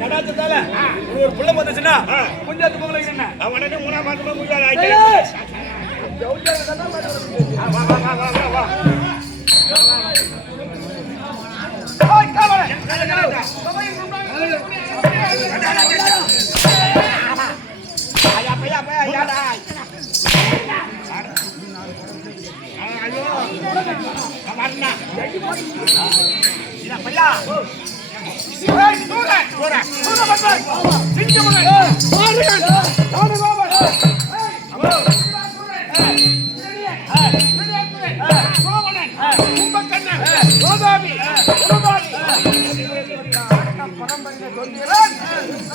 கடாச்சத்தால ஒரு புள்ள வந்துச்சுன்னா குஞ்சாத்து பொங்கல் வைக்கிறேன் அவன் மூணாம் மாசமா வா ஐயா பையா பையா யாடா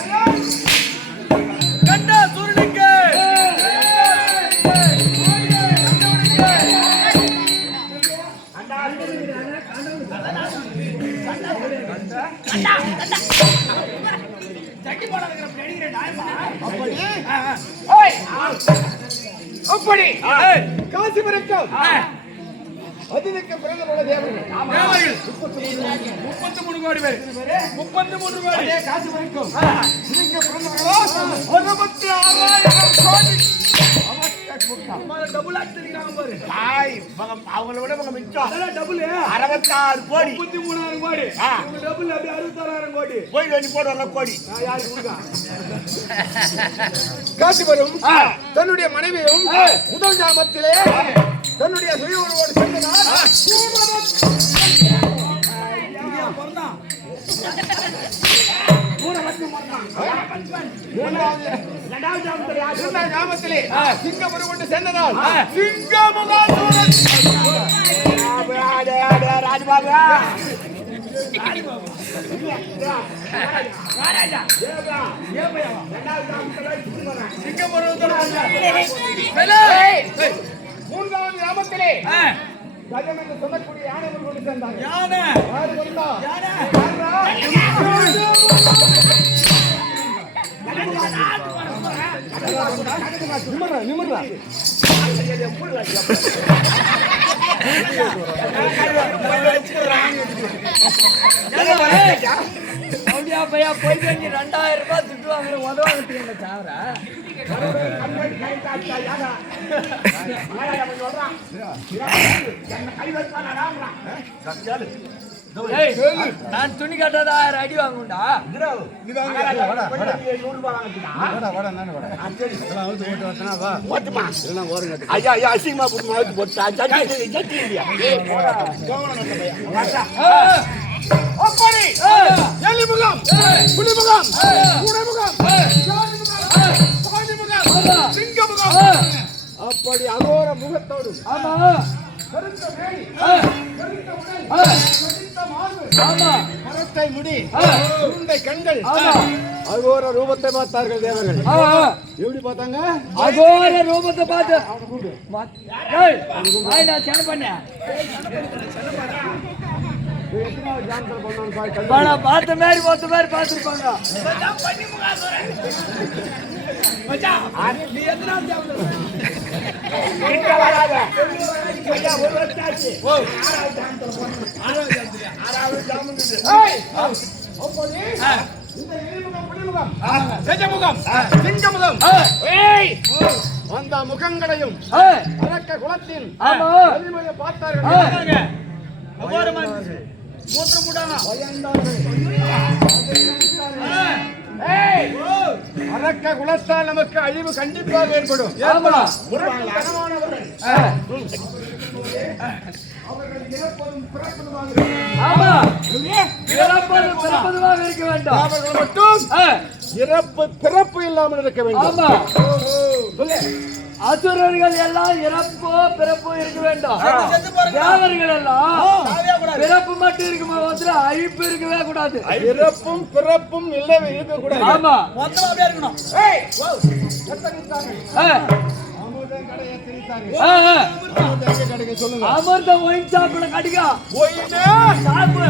ஐயோ அப்படி? காசி வரைக்கும் ஏய், அதினுக்கு பிறந்த போல தேவர்கள். முப்பத்தி மூணு கோடி பேர். முப்பத்தி மூணு கோடி காசி இதுக்கு பிறந்தவர்களோ அறுபத்தி ஆறாயிரம் அவங்கள விட மிச்சம். அதெல்லாம் டபுள் அறுபத்தாறு கோடி. முப்பத்தி மூணாயிரம் கோடி. டபுள் அப்படியே அறுபத்தாறாயிரம் கோடி. போய் வேண்டி போடுவாங்க கோடி. காசிவரும் தன்னுடைய மனைவியும் முதல் ஜாமத்திலே தன்னுடைய சுய சென்றதால் பிறந்தான் இரண்டாம் ஜாமத்திலே சிங்கமுரு கொண்டு சென்றதால் ஆ. சிங்கமுகாசூரன் ராஜபாபு மூன்றாம் கிராமத்திலே கஜம் என்று சொல்லக்கூடிய யானை கொண்டு யானை யாரு? நிமிர்றா, நிமிர்றா. போயிட்டு ரெண்டாயிரம் ரூபாய் திட்டு வாங்குற உதவாங்க சாவர நான் துணி கட்டாத ஆயிரம் அடி வாங்குண்டா ஐயா, ஐயா, அசிங்கமா போட்டு மாவுக்கு போட்டா. இல்லையா? எலிமுகம், புலிமுகம், அப்படி அகோர முகத்தோடு. ஆமா. கருத்த கருத்த உடல், கருத்த மார்பு, ஆமா. மரத்தை முடி. உருண்டை கண்கள். ஆமா. அகோர ரூபத்தை பார்த்தார்கள் தேவர்கள். எப்படி பார்த்தாங்க? அகோர ரூபத்தை பார்த்து. நான் சென்ன பண்ணேன் பார்த்த மாதிரி பார்த்த மாதிரி பார்த்துருப்பாங்க. அந்த முகங்களையும் குலத்தின் பார்த்தார்கள். மூத்திரம் போட்டாங்க அரக்க குலத்தால் நமக்கு அழிவு கண்டிப்பாக ஏற்படும். இருக்க வேண்டும். மட்டும் இறப்பு பிறப்பு இல்லாமல் இருக்க வேண்டும். அசுரர்கள் எல்லாம் இறப்போ பிறப்போ இருக்க வேண்டும். தேவர்கள் எல்லாம் கூடாது. பிறப்பு மட்டும் இருக்குமா? வந்து அழிப்பு இருக்கவே கூடாது. இறப்பும் பிறப்பும் இல்லவே இருக்கக்கூடாது. ஆமா. மொத்தமா அப்படியே இருக்கணும். ஏய், ஒயின் சாப்பிட கடிக்கா சாப்பிடு.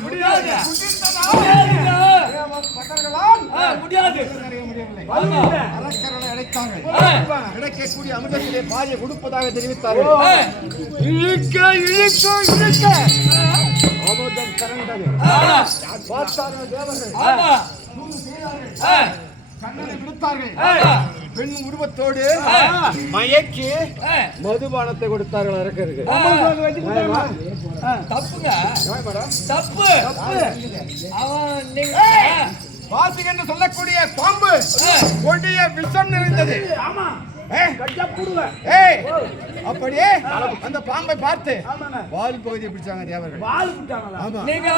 முடியாது. கிடைக்கக்கூடிய அமிர்தத்திலே பாதியை கொடுப்பதாக தெரிவித்தார்கள். இழுக்க இழுக்க இழுக்க. அமிர்தம் கரண்டது. ஆமா. பார்த்தார்கள் தேவர்கள். ஆமா. ஆ, கண்ணனை விடுத்தார்கள். ஆ, பெண் உருவத்தோடு. மயக்கி. மதுபானத்தை கொடுத்தார்கள் அரக்கருக்கு. தப்புங்க. தப்பு. அவன் நீங்க ஆ, வாசி என்று சொல்லக்கூடிய பாம்பு. கொடிய விஷம் நிறைந்தது ஏய், அப்படியே அந்த பாம்பை பார்த்து வால் பகுதியை பிடிச்சாங்க தேவர்கள். ஆமா. நீங்க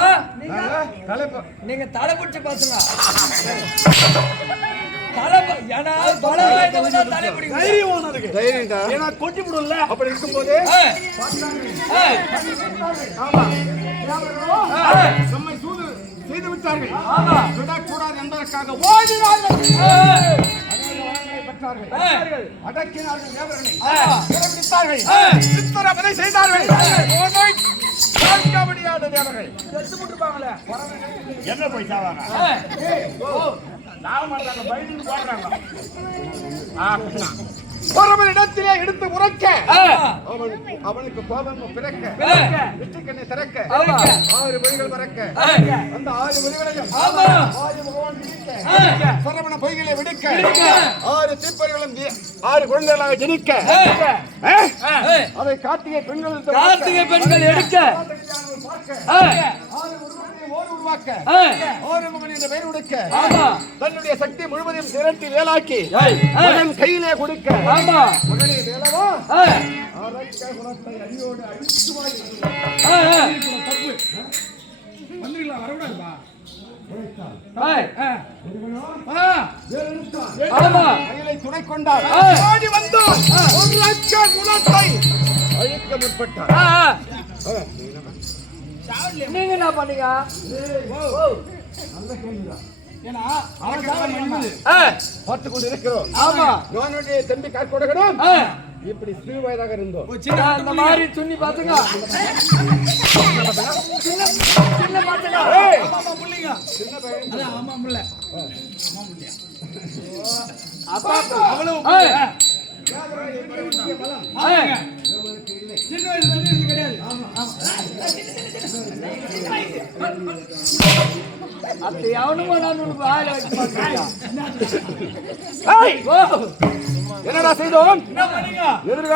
நாங்க நீங்க தலை பிடிச்சு பாத்துங்க தலை ப- ஏன்னா பல வாய்ந்தவங்க தலை பிடிக்கும் தைரியம்டா. அப்படி இருக்கும்போது ஆமா. நம்மை சூது செய்து விட்டார்கள். விடக்கூடாது என்பதற்காக ஓடினார்கள். அடக்கினார்கள் செய்தார்கள். என்ன போய் சாவாங்க? ஒருவன் இடத்திலே எடுத்து உரைக்க அவனுக்கு கோபம் பிறக்க. வெற்றிக்கண்ணை திறக்க. ஆறு மொழிகள் பறக்க. அந்த ஆறு மொழிகளையும். ஆறு முகவான். சரவண பொய்களை விடுக்க. ஆறு தீப்பறிகளும் ஆறு குழந்தைகளாக ஜனிக்க. அதை கார்த்திகை பெண்கள் கார்த்திகை பெண்கள் எடுக்க தன்னுடைய சக்தி முழுவதையும் திரட்டி வேலாக்கி கையிலே கொடுக்க. அடியோடு வரக்கூடாதுப்பா துணை கொண்டார். ஒரு லட்ச குணத்தை. அழிக்க முற்பட்டார். நீங்க என்ன பண்ணீங்க? ஏன்னா அரக்கெல்லாம் மனிதது. ஆ. பார்த்து கொண்டு இருக்கிறோம் ஆமா. நானுடைய தம்பி கார்கோடகனும் ஆ. இப்படி சிறு வயதாக இருந்தோம். இந்த மாதிரி துணி பாத்துங்க. சின்ன பாத்துங்க. ஆமா புள்ளிங்க. ஆமா புள்ள. இது கிடையாது. அப்படி எவனும் நான் உனக்கு ஏய், ஓ என்னடா செய்தோம்? என்ன பண்ணீங்க? எதிர்கால